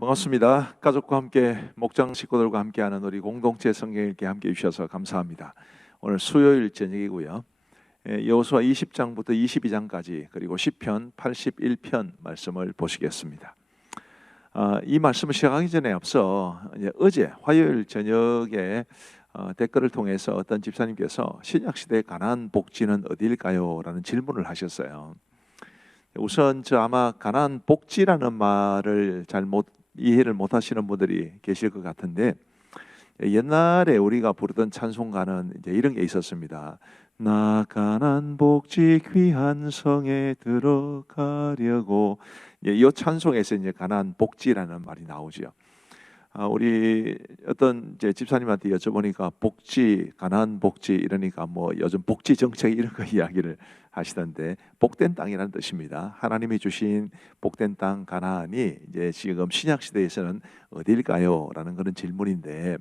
반갑습니다. 가족과 함께 목장 식구들과 함께하는 우리 공동체 성경 읽기 함께 해주셔서 감사합니다. 오늘 수요일 저녁이고요. 여호수아 20장부터 22장까지 그리고 시편 81편 말씀을 보시겠습니다. 이 말씀을 시작하기 전에 앞서 어제 화요일 저녁에 댓글을 통해서 어떤 집사님께서 신약시대의 가나안 복지는 어디일까요? 라는 질문을 하셨어요. 우선 아마 가나안 복지라는 말을 이해를 못 하시는 분들이 계실 것 같은데, 옛날에 우리가 부르던 찬송가는 이제 이런 게 있었습니다. 나 가나안 복지 귀한 성에 들어가려고. 이 찬송에서 이제 가나안 복지라는 말이 나오죠. 우리 어떤 이제 집사님한테 여쭤보니까 복지, 가나안 복지 이러니까 뭐 요즘 복지 정책 이런 거 이야기를 하시던데, 복된 땅이라는 뜻입니다. 하나님이 주신 복된 땅 가나안이 이제 지금 신약 시대에서는 어디일까요? 라는 그런 질문인데,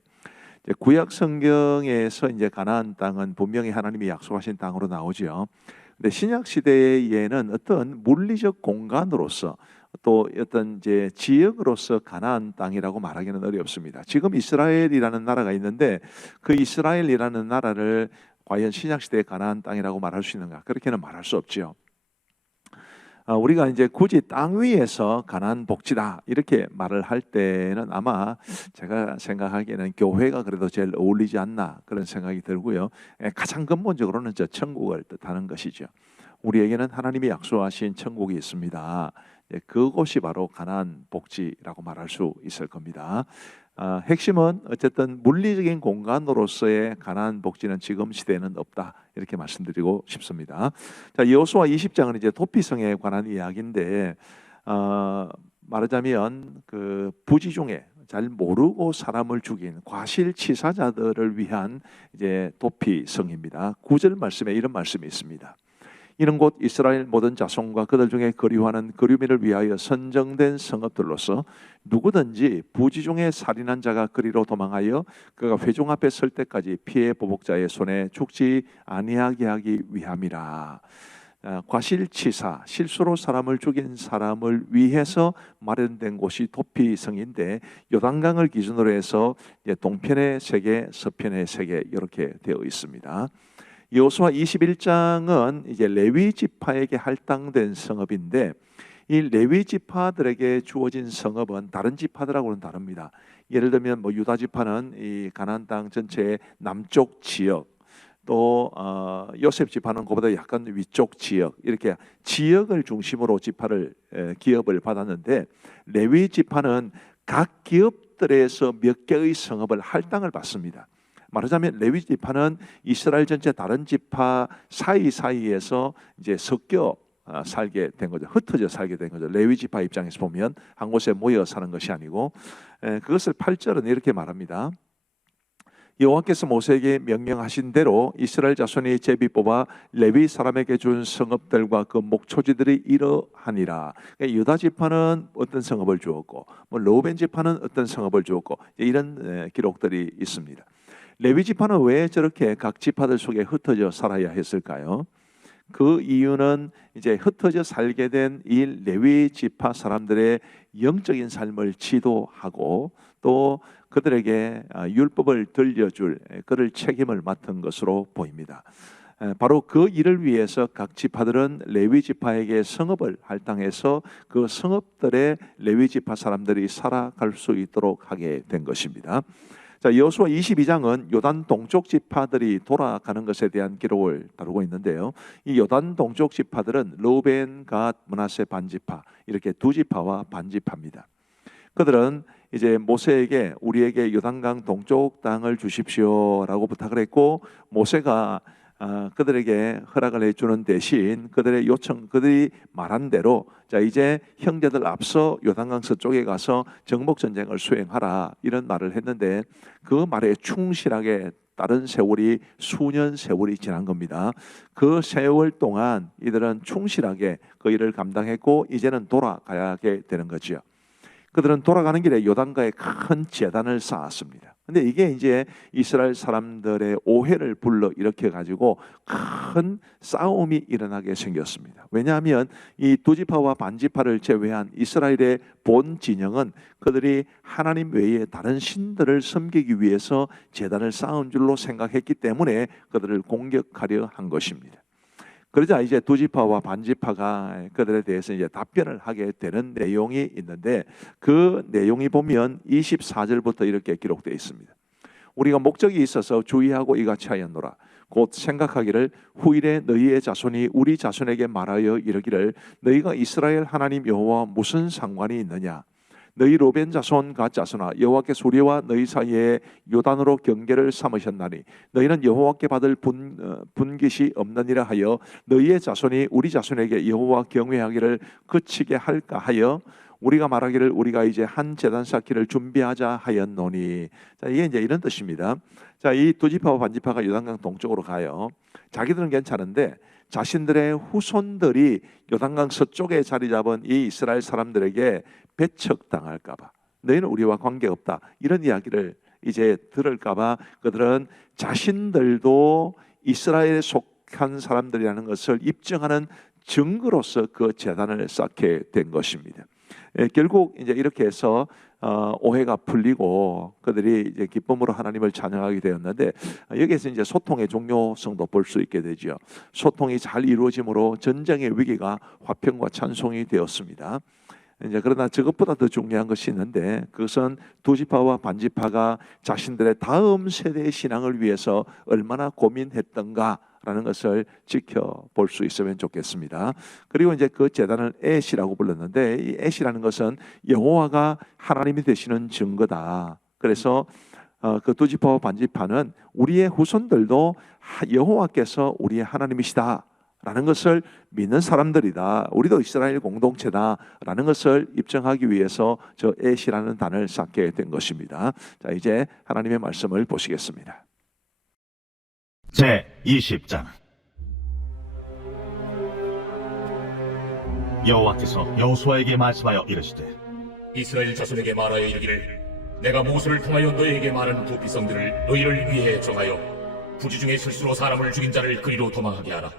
이제 구약 성경에서 이제 가나안 땅은 분명히 하나님이 약속하신 땅으로 나오죠. 근데 신약 시대에는 어떤 물리적 공간으로서 또 어떤 이제 지역으로서 가나안 땅이라고 말하기는 어렵습니다. 지금 이스라엘이라는 나라가 있는데 그 이스라엘이라는 나라를 과연 신약 시대의 가나안 땅이라고 말할 수 있는가? 그렇게는 말할 수 없죠. 우리가 이제 굳이 땅 위에서 가나안 복지다 이렇게 말을 할 때는 아마 제가 생각하기에는 교회가 그래도 제일 어울리지 않나 그런 생각이 들고요. 가장 근본적으로는 천국을 뜻하는 것이죠. 우리에게는 하나님이 약속하신 천국이 있습니다. 그곳이 바로 가나안 복지라고 말할 수 있을 겁니다. 핵심은 어쨌든 물리적인 공간으로서의 가나안 복지는 지금 시대에는 없다 이렇게 말씀드리고 싶습니다. 자, 여호수아 20장은 이제 도피성에 관한 이야기인데, 말하자면 그 부지 중에 잘 모르고 사람을 죽인 과실치사자들을 위한 이제 도피성입니다. 9절 말씀에 이런 말씀이 있습니다. 이는 곧 이스라엘 모든 자손과 그들 중에 거류하는 거류민을 위하여 선정된 성읍들로서 누구든지 부지 중에 살인한 자가 그리로 도망하여 그가 회중 앞에 설 때까지 피해 보복자의 손에 죽지 아니하게 하기 위함이라. 과실치사, 실수로 사람을 죽인 사람을 위해서 마련된 곳이 도피성인데, 요단강을 기준으로 해서 동편의 3개, 서편의 3개 이렇게 되어 있습니다. 여호수아 21장은 이제 레위 지파에게 할당된 성읍인데, 이 레위 지파들에게 주어진 성읍은 다른 지파들하고는 다릅니다. 예를 들면 뭐 유다 지파는 이 가나안 땅 전체의 남쪽 지역, 또 요셉 지파는 그보다 약간 위쪽 지역, 이렇게 지역을 중심으로 기업을 받았는데, 레위 지파는 각 기업들에서 몇 개의 성읍을 할당을 받습니다. 말하자면 레위 지파는 이스라엘 전체 다른 지파 사이사이에서 이제 섞여 살게 된 거죠. 흩어져 살게 된 거죠. 레위 지파 입장에서 보면 한 곳에 모여 사는 것이 아니고, 그것을 8절은 이렇게 말합니다. 여호와께서 모세에게 명령하신 대로 이스라엘 자손이 제비 뽑아 레위 사람에게 준 성읍들과 그 목초지들이 이러하니라. 그러니까 유다 지파는 어떤 성읍을 주었고, 뭐 르우벤 지파는 어떤 성읍을 주었고, 이런 기록들이 있습니다. 레위 지파는 왜 저렇게 각 지파들 속에 흩어져 살아야 했을까요? 그 이유는 이제 흩어져 살게 된 이 레위 지파 사람들의 영적인 삶을 지도하고 또 그들에게 율법을 들려줄 그럴 책임을 맡은 것으로 보입니다. 바로 그 일을 위해서 각 지파들은 레위 지파에게 성읍을 할당해서 그 성읍들의 레위 지파 사람들이 살아갈 수 있도록 하게 된 것입니다. 자, 여호수아 22장은 요단 동쪽 지파들이 돌아가는 것에 대한 기록을 다루고 있는데요. 이 요단 동쪽 지파들은 르우벤, 갓, 므낫세 반지파, 이렇게 두 지파와 반지파입니다. 그들은 이제 모세에게 우리에게 요단강 동쪽 땅을 주십시오라고 부탁을 했고, 모세가 그들에게 허락을 해주는 대신 그들의 요청, 그들이 말한 대로 자 이제 형제들 앞서 요단강 서쪽에 가서 정복 전쟁을 수행하라 이런 말을 했는데, 그 말에 충실하게 따른 세월이 수년 세월이 지난 겁니다. 그 세월 동안 이들은 충실하게 그 일을 감당했고 이제는 돌아가야 되는 거죠. 그들은 돌아가는 길에 요단가에 큰 제단을 쌓았습니다. 근데 이게 이제 이스라엘 사람들의 오해를 불러 일으켜 가지고 큰 싸움이 일어나게 생겼습니다. 왜냐하면 이 두 지파와 반 지파를 제외한 이스라엘의 본 진영은 그들이 하나님 외에 다른 신들을 섬기기 위해서 제단을 쌓은 줄로 생각했기 때문에 그들을 공격하려 한 것입니다. 그러자 이제 두 지파와 반 지파가 그들에 대해서 이제 답변을 하게 되는 내용이 있는데, 그 내용이 보면 24절부터 이렇게 기록되어 있습니다. 우리가 목적이 있어서 주의하고 이같이 하였노라. 곧 생각하기를 후일에 너희의 자손이 우리 자손에게 말하여 이르기를 너희가 이스라엘 하나님 여호와와 무슨 상관이 있느냐. 너희 로벤 자손 갓 자손아, 여호와께서 우리와 너희 사이에 요단으로 경계를 삼으셨나니 너희는 여호와께 받을 분깃이 없느니라 하여 너희의 자손이 우리 자손에게 여호와 경외하기를 그치게 할까 하여 우리가 말하기를 우리가 이제 한 제단 쌓기를 준비하자 하였노니. 자, 이게 이제 이런 뜻입니다. 자, 이 두 지파와 반 지파가 요단강 동쪽으로 가요. 자기들은 괜찮은데 자신들의 후손들이 요단강 서쪽에 자리 잡은 이 이스라엘 사람들에게 배척당할까봐, 너희는 우리와 관계없다, 이런 이야기를 이제 들을까봐 그들은 자신들도 이스라엘에 속한 사람들이라는 것을 입증하는 증거로서 그 제단을 쌓게 된 것입니다. 결국 이제 이렇게 해서 오해가 풀리고 그들이 이제 기쁨으로 하나님을 찬양하게 되었는데, 여기에서 이제 소통의 중요성도 볼 수 있게 되죠. 소통이 잘 이루어짐으로 전쟁의 위기가 화평과 찬송이 되었습니다. 이제 그러나 저것보다 더 중요한 것이 있는데, 그것은 두 지파와 반 지파가 자신들의 다음 세대의 신앙을 위해서 얼마나 고민했던가라는 것을 지켜볼 수 있으면 좋겠습니다. 그리고 이제 그 제단을 엣이라고 불렀는데, 이 엣이라는 것은 여호와가 하나님이 되시는 증거다. 그래서 그 두 지파와 반 지파는 우리의 후손들도 여호와께서 우리의 하나님이시다 라는 것을 믿는 사람들이다, 우리도 이스라엘 공동체다 라는 것을 입증하기 위해서 저 엣이라는 단어를 쌓게 된 것입니다. 자, 이제 하나님의 말씀을 보시겠습니다. 제20장. 여호와께서 여호수아에게 말씀하여 이르시되 이스라엘 자손에게 말하여 이르기를 내가 모세를 통하여 너희에게 말한 두 비성들을 너희를 위해 정하여 부지 중에 실수로 사람을 죽인 자를 그리로 도망하게 하라.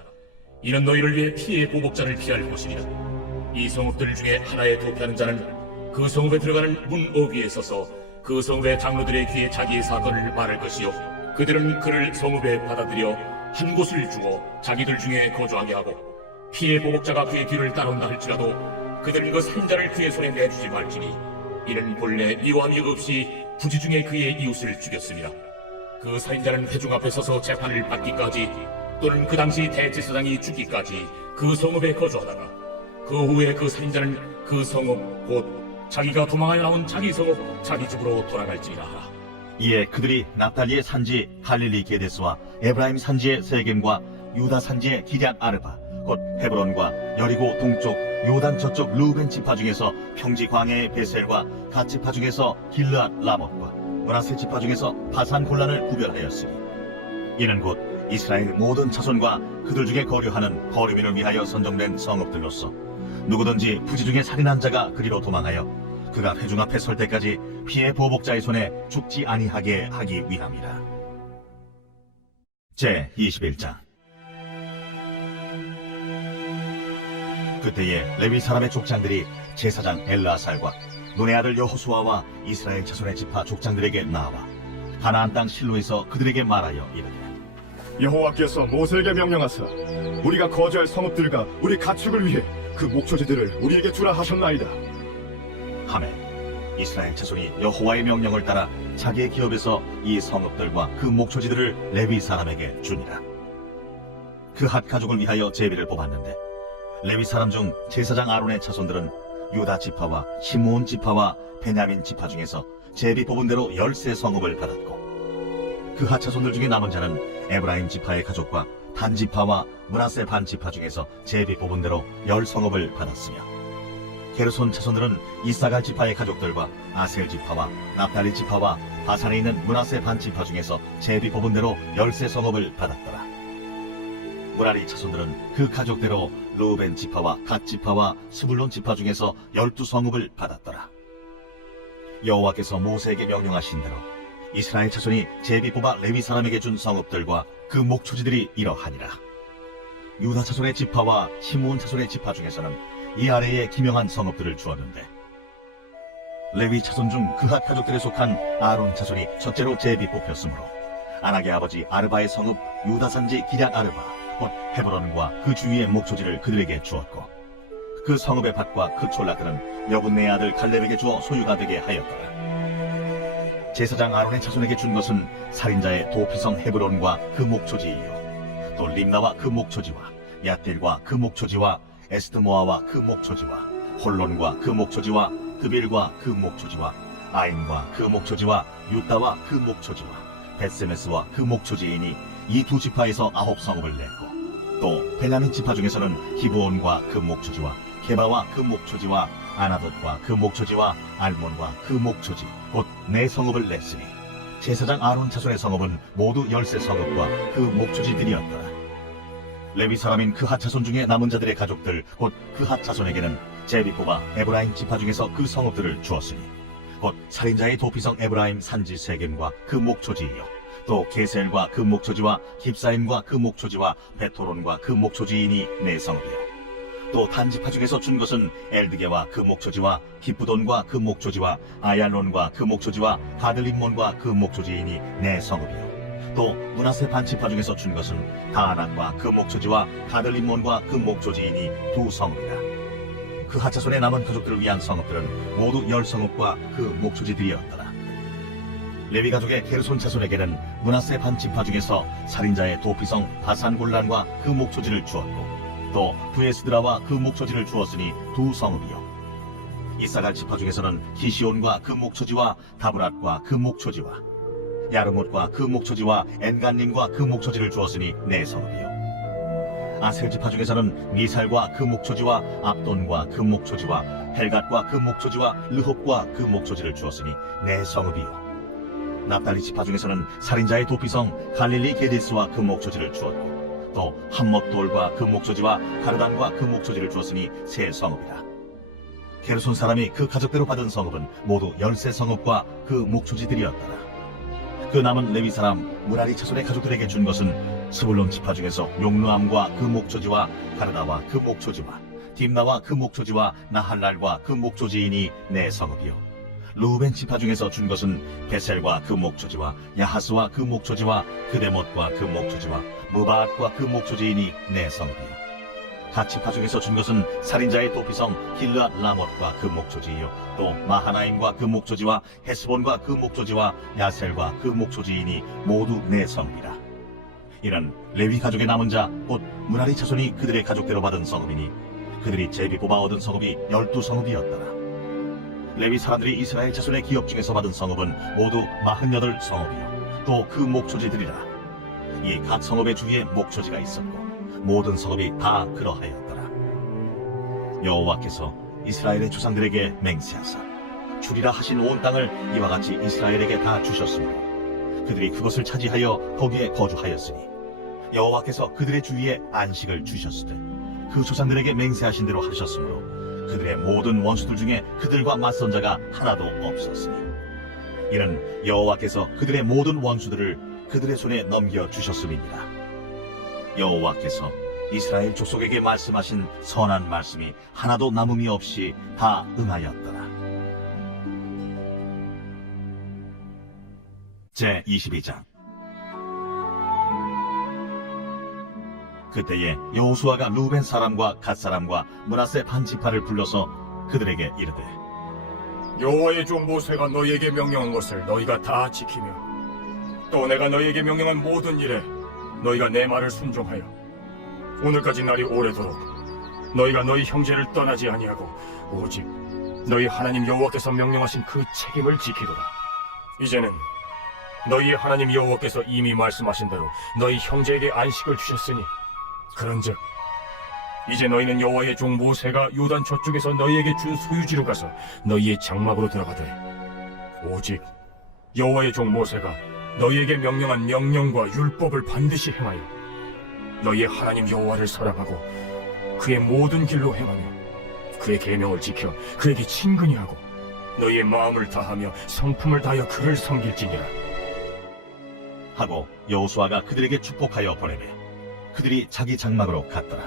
이는 너희를 위해 피해 보복자를 피할 것이니라. 이 성읍들 중에 하나에 도피하는 자는 그 성읍에 들어가는 문 어귀에 서서 그 성읍의 장로들의 귀에 자기의 사건을 말할 것이요, 그들은 그를 성읍에 받아들여 한 곳을 주어 자기들 중에 거주하게 하고, 피해 보복자가 그의 뒤를 따라온다 할지라도 그들은 그 살인자를 그의 손에 내주지 말지니 이는 본래 미워함이 없이 부지 중에 그의 이웃을 죽였습니다. 그 살인자는 회중 앞에 서서 재판을 받기까지 또는 그 당시 대제사장이 죽기까지 그 성읍에 거주하다가 그 후에 그 살인자는 그 성읍 곧 자기가 도망하여 나온 자기 성읍 자기 집으로 돌아갈지니라 하라. 이에 그들이 납달리의 산지 갈릴리 게데스와 에브라임 산지의 세겜과 유다 산지의 기럇 아르바 곧 헤브론과 여리고 동쪽 요단 저쪽 루벤 지파 중에서 평지 광야의 베셀과 갓 지파 중에서 길르앗 라못과 므낫세 지파 중에서 바산 골란을 구별하였으니 이는 곧 이스라엘 모든 자손과 그들 중에 거류하는 거류민을 위하여 선정된 성읍들로서 누구든지 부지 중에 살인한 자가 그리로 도망하여 그가 회중 앞에 설 때까지 피해 보복자의 손에 죽지 아니하게 하기 위함이라. 제21장. 그때에 레위 사람의 족장들이 제사장 엘르아살과 눈의 아들 여호수아와 이스라엘 자손의 지파 족장들에게 나와 가나안 땅 실로에서 그들에게 말하여 이르되 여호와께서 모세에게 명령하사 우리가 거주할 성읍들과 우리 가축을 위해 그 목초지들을 우리에게 주라 하셨나이다. 하매 이스라엘 자손이 여호와의 명령을 따라 자기의 기업에서 이 성읍들과 그 목초지들을 레위 사람에게 주니라. 그 핫 가족을 위하여 제비를 뽑았는데 레위 사람 중 제사장 아론의 자손들은 유다 지파와 시므온 지파와 베냐민 지파 중에서 제비 뽑은 대로 13성읍을 받았고, 그 핫 자손들 중에 남은 자는 에브라임 지파의 가족과 단 지파와 므낫세 반 지파 중에서 제비 뽑은 대로 10성읍을 받았으며, 게르손 자손들은 이사갈 지파의 가족들과 아셀 지파와 납달리 지파와 바산에 있는 므낫세 반 지파 중에서 제비 뽑은 대로 13성읍을 받았더라. 무라리 자손들은 그 가족대로 루벤 지파와 갓 지파와 스불론 지파 중에서 12성읍을 받았더라. 여호와께서 모세에게 명령하신 대로 이스라엘 자손이 제비 뽑아 레위 사람에게 준 성읍들과 그 목초지들이 이러하니라. 유다 자손의 지파와 시므온 자손의 지파 중에서는 이 아래에 기명한 성읍들을 주었는데, 레위 자손 중 그핫 가족들에 속한 아론 자손이 첫째로 제비 뽑혔으므로 아낙의 아버지 아르바의 성읍 유다 산지 기럇 아르바 곧 헤브론과 그 주위의 목초지를 그들에게 주었고, 그 성읍의 밭과 그 촌락들은 여분네의 아들 갈렙에게 주어 소유가 되게 하였더라. 제사장 아론의 자손에게 준 것은 살인자의 도피성 헤브론과 그 목초지이요, 또 림나와 그 목초지와 얏딜과 그 목초지와 에스드모아와 그 목초지와 홀론과 그 목초지와 드빌과 그 목초지와 아인과 그 목초지와 유다와 그 목초지와 벳세메스와 그 목초지이니 이 두 지파에서 9성읍을 냈고, 또 베냐민 지파 중에서는 기브온과 그 목초지와 게바와 그 목초지와 아나돗과 그 목초지와 알몬과 그 목초지 곧 4성읍을 냈으니 제사장 아론 자손의 성읍은 모두 13성읍과 그 목초지들이었더라. 레위 사람인 그핫 자손 중에 남은 자들의 가족들 곧 그핫 자손에게는 제비 뽑아 에브라임 지파 중에서 그 성읍들을 주었으니 곧 살인자의 도피성 에브라임 산지 세겜과 그 목초지이요, 또 게셀과 그 목초지와 깁사임과 그 목초지와 베토론과 그 목초지이니 4성읍이요. 또 단지파 중에서 준 것은 엘드게와 그 목초지와 기쁘돈과 그 목초지와 아얄론과 그 목초지와 가들림몬과 그 목초지이니 4성읍이요. 또 므낫세 반지파 중에서 준 것은 다안악과 그 목초지와 가들림몬과 그 목초지이니 2성읍이다. 그 하자손의 남은 가족들을 위한 성읍들은 모두 10성읍과 그 목초지들이었더라. 레위 가족의 게르손 자손에게는 므낫세 반지파 중에서 살인자의 도피성 바산골란과 그 목초지를 주었고, 또 부에스드라와 그 목초지를 주었으니 2성읍이요. 이사갈 지파 중에서는 기시온과 그 목초지와 다브랏과 그 목초지와 야르못과 그 목초지와 엔간님과 그 목초지를 주었으니 4성읍이요. 아셀 지파 중에서는 미살과 그 목초지와 압돈과 그 목초지와 헬갓과 그 목초지와 르홉과 그 목초지를 주었으니 4성읍이요. 납달리 지파 중에서는 살인자의 도피성 갈릴리 게데스와 그 목초지를 주었고, 또 함못돌과 그 목초지와 가르단과 그 목초지를 주었으니 3성읍이다. 게르손 사람이 그 가족대로 받은 성읍은 모두 13성읍과 그 목초지들이었더라. 그 남은 레위 사람 무라리 자손의 가족들에게 준 것은 스불론 지파 중에서 용르암과 그 목초지와 가르다와 그 목초지와 딥나와 그 목초지와 나할랄과 그 목초지이니 4성읍이요. 루벤 지파 중에서 준 것은 베셀과 그 목초지와 야하스와 그 목초지와 그데못과 그 목초지와 무바앗과 그 목초지이니 4성읍이요. 갓 지파 중에서 준 것은 살인자의 도피성 길르앗 라못과 그 목초지이요, 또 마하나임과 그 목초지와 헤스본과 그 목초지와 야셀과 그 목초지이니 모두 4성읍이라. 이는 레위 가족의 남은 자 곧 무라리 자손이 그들의 가족대로 받은 성읍이니 그들이 제비 뽑아 얻은 성읍이 12성읍이었더라. 레위 사람들이 이스라엘 자손의 기업 중에서 받은 성읍은 모두 48성읍이요, 또 그 목초지들이라. 이 각 성읍의 주위에 목초지가 있었고 모든 성읍이 다 그러하였더라. 여호와께서 이스라엘의 조상들에게 맹세하사 주리라 하신 온 땅을 이와 같이 이스라엘에게 다 주셨으므로 그들이 그것을 차지하여 거기에 거주하였으니 여호와께서 그들의 주위에 안식을 주셨으되 그 조상들에게 맹세하신 대로 하셨으므로 그들의 모든 원수들 중에 그들과 맞선 자가 하나도 없었으니 이는 여호와께서 그들의 모든 원수들을 그들의 손에 넘겨주셨음이니라. 여호와께서 이스라엘 족속에게 말씀하신 선한 말씀이 하나도 남음이 없이 다 응하였더라. 제22장. 그때에 여호수아가 루벤 사람과 갓 사람과 므낫세 반 지파를 불러서 그들에게 이르되, 여호와의 종 모세가 너희에게 명령한 것을 너희가 다 지키며 또 내가 너희에게 명령한 모든 일에 너희가 내 말을 순종하여 오늘까지 날이 오래도록 너희가 너희 형제를 떠나지 아니하고 오직 너희 하나님 여호와께서 명령하신 그 책임을 지키도다. 이제는 너희의 하나님 여호와께서 이미 말씀하신 대로 너희 형제에게 안식을 주셨으니 그런즉 이제 너희는 여호와의 종 모세가 요단 저쪽에서 너희에게 준 소유지로 가서 너희의 장막으로 들어가되 오직 여호와의 종 모세가 너희에게 명령한 명령과 율법을 반드시 행하여 너희의 하나님 여호와를 사랑하고 그의 모든 길로 행하며 그의 계명을 지켜 그에게 친근히 하고 너희의 마음을 다하며 성품을 다하여 그를 섬길지니라. 하고 여호수아가 그들에게 축복하여 보내매 그들이 자기 장막으로 갔더라.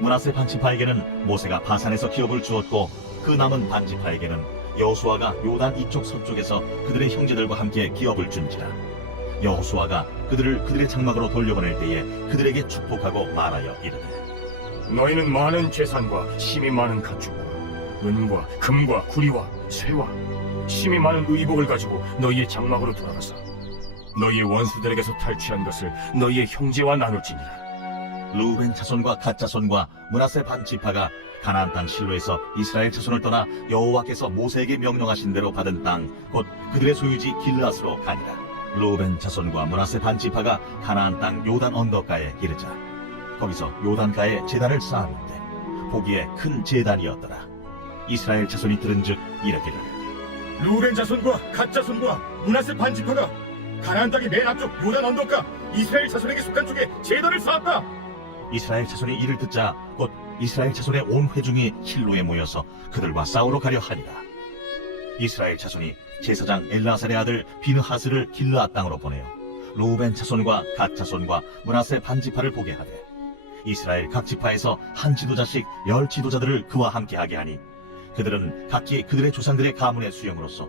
므낫세 반지파에게는 모세가 바산에서 기업을 주었고 그 남은 반지파에게는 여호수아가 요단 이쪽 서쪽에서 그들의 형제들과 함께 기업을 준지라. 여호수아가 그들의 장막으로 돌려보낼 때에 그들에게 축복하고 말하여 이르되 너희는 많은 재산과 심이 많은 가축과 은과 금과 구리와 쇠와 심이 많은 의복을 가지고 너희의 장막으로 돌아가서 너희의 원수들에게서 탈취한 것을 너희의 형제와 나눌지니라. 루벤 자손과 갓 자손과 므낫세 반 지파가 가나안 땅 실로에서 이스라엘 자손을 떠나 여호와께서 모세에게 명령하신 대로 받은 땅 곧 그들의 소유지 길르앗으로 가니라. 루벤 자손과 므낫세 반 지파가 가나안 땅 요단 언덕가에 이르자 거기서 요단가에 제단을 쌓았는데 보기에 큰 제단이었더라. 이스라엘 자손이 들은즉 이르기를 루벤 자손과 갓 자손과 므낫세 반지파가 가나안 땅의 맨 앞쪽 요단 언덕가 이스라엘 자손에게 속한 쪽에 제단을 쌓았다. 이스라엘 자손이 이를 듣자 곧 이스라엘 자손의 온 회중이 실로에 모여서 그들과 싸우러 가려 하니라. 이스라엘 자손이 제사장 엘라살의 아들 비느하스를 길르앗 땅으로 보내어 루벤 자손과 갓 자손과 므낫세 반지파를 보게 하되 이스라엘 각 지파에서 한 지도자씩 10 지도자들을 그와 함께하게 하니 그들은 각기 그들의 조상들의 가문의 수령으로서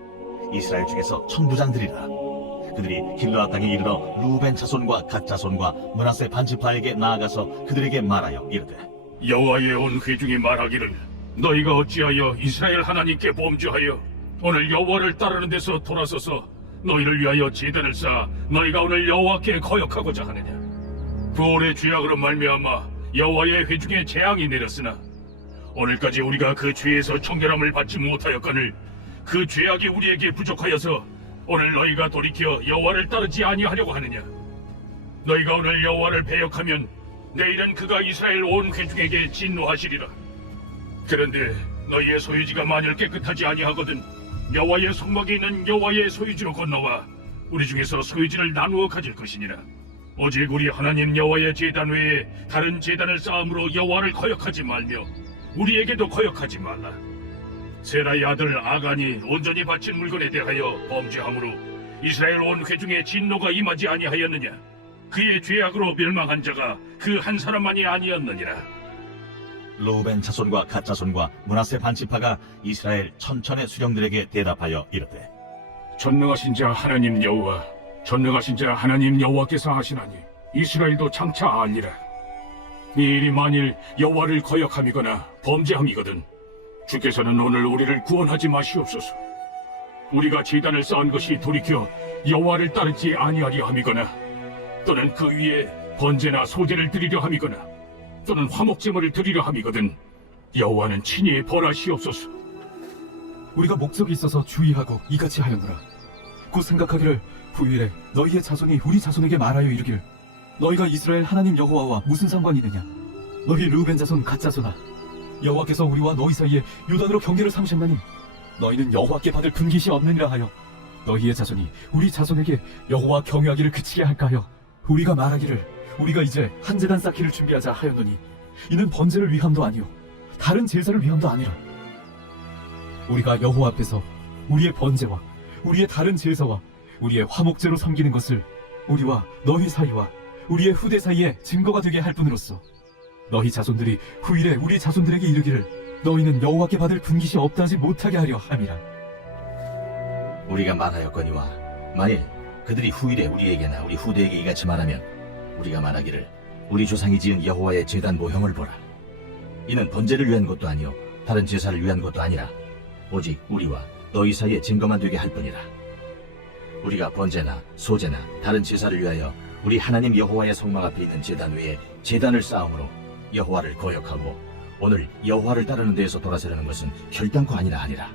이스라엘 중에서 천부장들이라. 그들이 길르앗 땅에 이르러 루벤 자손과 갓 자손과 므낫세 반지파에게 나아가서 그들에게 말하여 이르되 여호와의 온 회중이 말하기를 너희가 어찌하여 이스라엘 하나님께 범죄하여 오늘 여호와를 따르는 데서 돌아서서 너희를 위하여 제단을 쌓아 너희가 오늘 여호와께 거역하고자 하느냐. 부올의 죄악으로 말미암아 여호와의 회중에 재앙이 내렸으나 오늘까지 우리가 그 죄에서 청결함을 받지 못하였거늘 그 죄악이 우리에게 부족하여서 오늘 너희가 돌이켜 여호와를 따르지 아니하려고 하느냐. 너희가 오늘 여호와를 배역하면 내일은 그가 이스라엘 온 회중에게 진노하시리라. 그런데 너희의 소유지가 만일 깨끗하지 아니하거든 여호와의 성막에 있는 여호와의 소유지로 건너와 우리 중에서 소유지를 나누어 가질 것이니라. 오직 우리 하나님 여호와의 제단 외에 다른 제단을 쌓음으로 여호와를 거역하지 말며 우리에게도 거역하지 말라. 세라의 아들 아간이 온전히 바친 물건에 대하여 범죄함으로 이스라엘 온 회중에 진노가 임하지 아니하였느냐. 그의 죄악으로 멸망한 자가 그 한 사람만이 아니었느니라. 루벤 자손과 갓 자손과 므낫세 반지파가 이스라엘 천천의 수령들에게 대답하여 이르되 전능하신 자 하나님 여호와, 전능하신 자 하나님 여호와께서 하시나니 이스라엘도 장차 알리라. 이 일이 만일 여호와를 거역함이거나 범죄함이거든 주께서는 오늘 우리를 구원하지 마시옵소서. 우리가 제단을 쌓은 것이 돌이켜 여호와를 따르지 아니하려 함이거나 또는 그 위에 번제나 소제를 드리려 함이거나 또는 화목제물을 드리려 함이거든 여호와는 친히 벌하시옵소서. 우리가 목적이 있어서 주의하고 이같이 하였노라. 곧 생각하기를 후일에 너희의 자손이 우리 자손에게 말하여 이르기를 너희가 이스라엘 하나님 여호와와 무슨 상관이 되냐. 너희 르우벤 자손 갓 자손아, 여호와께서 우리와 너희 사이에 요단으로 경계를 삼으셨나니 너희는 여호와께 받을 분깃이 없느니라 하여 너희의 자손이 우리 자손에게 여호와 경외하기를 그치게 할까 하여 우리가 말하기를 우리가 이제 한 제단 쌓기를 준비하자 하였노니 이는 번제를 위함도 아니요 다른 제사를 위함도 아니라 우리가 여호와 앞에서 우리의 번제와 우리의 다른 제사와 우리의 화목제로 섬기는 것을 우리와 너희 사이와 우리의 후대 사이에 증거가 되게 할 뿐으로써 너희 자손들이 후일에 우리 자손들에게 이르기를 너희는 여호와께 받을 분깃이 없다지 못하게 하려 함이라. 우리가 말하였거니와 만일 그들이 후일에 우리에게나 우리 후대에게 이같이 말하면 우리가 말하기를 우리 조상이 지은 여호와의 제단 모형을 보라. 이는 번제를 위한 것도 아니요 다른 제사를 위한 것도 아니라 오직 우리와 너희 사이에 증거만 되게 할 뿐이라. 우리가 번제나 소제나 다른 제사를 위하여 우리 하나님 여호와의 성막 앞에 있는 제단 위에 제단을 쌓음으로 여호와를 거역하고 오늘 여호와를 따르는 데에서 돌아서려는 것은 결단코 아니라 하니라.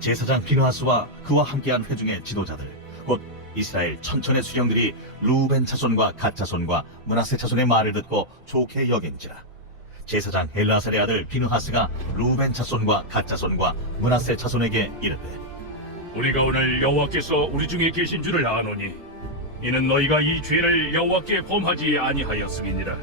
제사장 비느하스와 그와 함께한 회중의 지도자들 곧 이스라엘 천천의 수령들이 루벤 자손과 갓 자손과 므낫세 자손의 말을 듣고 좋게 여긴지라. 제사장 엘라살의 아들 비느하스가 루벤 자손과 갓 자손과 므낫세 자손에게 이르되 우리가 오늘 여호와께서 우리 중에 계신 줄을 아노니 이는 너희가 이 죄를 여호와께 범하지 아니하였음이니라.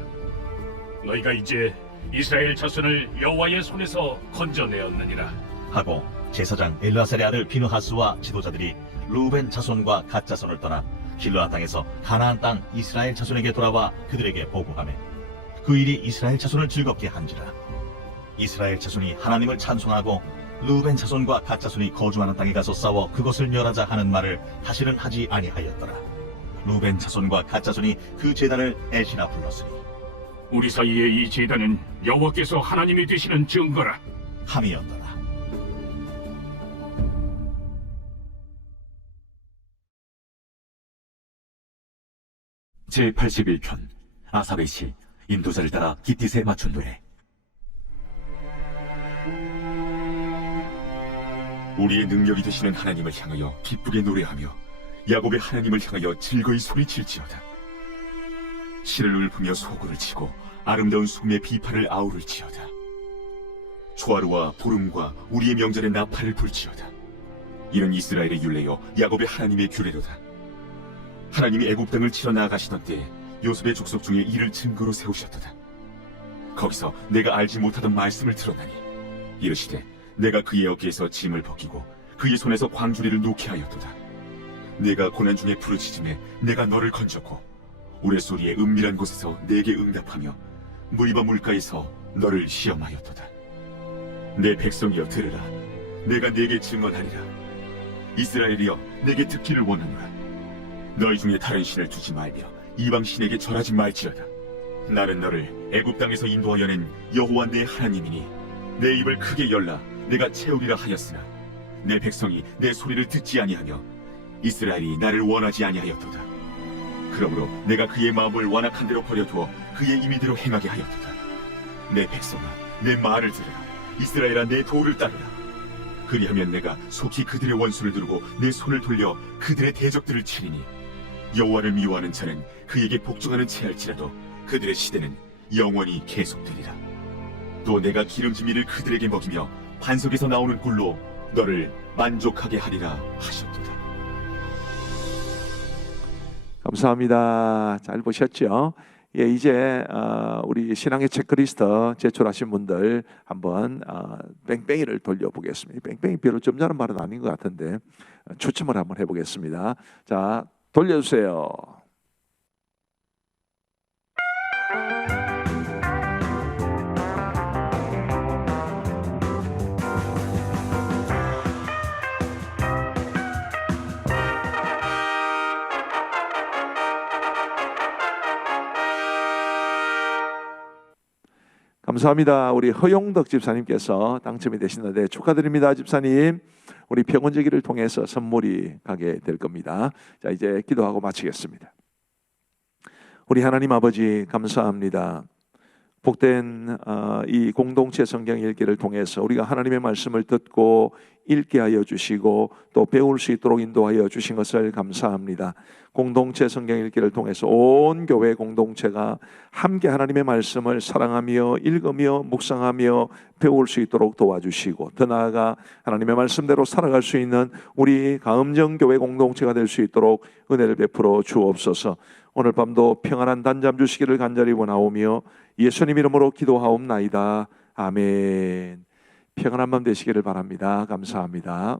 너희가 이제 이스라엘 자손을 여호와의 손에서 건져내었느니라 하고 제사장 엘라살의 아들 비느하스와 지도자들이 루벤 자손과 갓 자손을 떠나 길르앗 땅에서 가나안 땅 이스라엘 자손에게 돌아와 그들에게 보고하매 그 일이 이스라엘 자손을 즐겁게 한지라. 이스라엘 자손이 하나님을 찬송하고 르우벤 자손과 갓 자손이 거주하는 땅에 가서 싸워 그것을 멸하자 하는 말을 다시는 하지 아니하였더라. 르우벤 자손과 갓 자손이 그 제단을 에시라 불렀으니 우리 사이의 이 제단은 여호와께서 하나님이 되시는 증거라. 함이었더라. 제81편 아삽의 시 인도자를 따라 기띠스에 맞춘 노래. 우리의 능력이 되시는 하나님을 향하여 기쁘게 노래하며 야곱의 하나님을 향하여 즐거이 소리칠지어다. 실을 읊으며 소고를 치고 아름다운 솜의 비파를 아우를지어다. 초하루와 보름과 우리의 명절에 나팔을 불지어다. 이는 이스라엘의 율례요 야곱의 하나님의 규례로다. 하나님이 애굽 땅을 치러 나아가시던 때에 요셉의 족속 중에 이를 증거로 세우셨도다. 거기서 내가 알지 못하던 말씀을 들었나니 이르시되 내가 그의 어깨에서 짐을 벗기고 그의 손에서 광주리를 놓게 하였도다. 내가 고난 중에 부르짖음에 내가 너를 건졌고 우레소리의 은밀한 곳에서 내게 응답하며 무리바 물가에서 너를 시험하였도다. 내 백성이여 들으라. 내가 내게 증언하리라. 이스라엘이여 내게 듣기를 원하노라. 너희 중에 다른 신을 두지 말며 이방 신에게 절하지 말지어다. 나는 너를 애굽 땅에서 인도하여 낸 여호와 내 하나님이니 내 입을 크게 열라 내가 채우리라 하였으나 내 백성이 내 소리를 듣지 아니하며 이스라엘이 나를 원하지 아니하였도다. 그러므로 내가 그의 마음을 완악한 대로 버려두어 그의 임의대로 행하게 하였도다. 내 백성아 내 말을 들으라. 이스라엘아 내 도를 따르라. 그리하면 내가 속히 그들의 원수를 두르고 내 손을 돌려 그들의 대적들을 치리니 여호와를 미워하는 자는 그에게 복종하는 체할지라도 그들의 시대는 영원히 계속되리라. 또 내가 기름짐이를 그들에게 먹이며 반석에서 나오는 꿀로 너를 만족하게 하리라 하셨도다. 감사합니다. 잘 보셨죠? 예, 이제 우리 신앙의 체크리스트 제출하신 분들 한번 뺑뺑이를 돌려보겠습니다. 뺑뺑이 별로 점잖은 말은 아닌 것 같은데 추첨을 한번 해보겠습니다. 자, 돌려주세요. 감사합니다. 우리 허용덕 집사님께서 당첨이 되시는데 축하드립니다, 집사님. 우리 평원제기를 통해서 선물이 가게 될 겁니다. 자, 이제 기도하고 마치겠습니다. 우리 하나님 아버지 감사합니다. 복된 이 공동체 성경 읽기를 통해서 우리가 하나님의 말씀을 듣고 읽게 하여 주시고 또 배울 수 있도록 인도하여 주신 것을 감사합니다. 공동체 성경 읽기를 통해서 온 교회 공동체가 함께 하나님의 말씀을 사랑하며 읽으며 묵상하며 배울 수 있도록 도와주시고 더 나아가 하나님의 말씀대로 살아갈 수 있는 우리 가음정 교회 공동체가 될 수 있도록 은혜를 베풀어 주옵소서. 오늘 밤도 평안한 단잠 주시기를 간절히 원하오며 예수님 이름으로 기도하옵나이다. 아멘. 평안한 밤 되시기를 바랍니다. 감사합니다.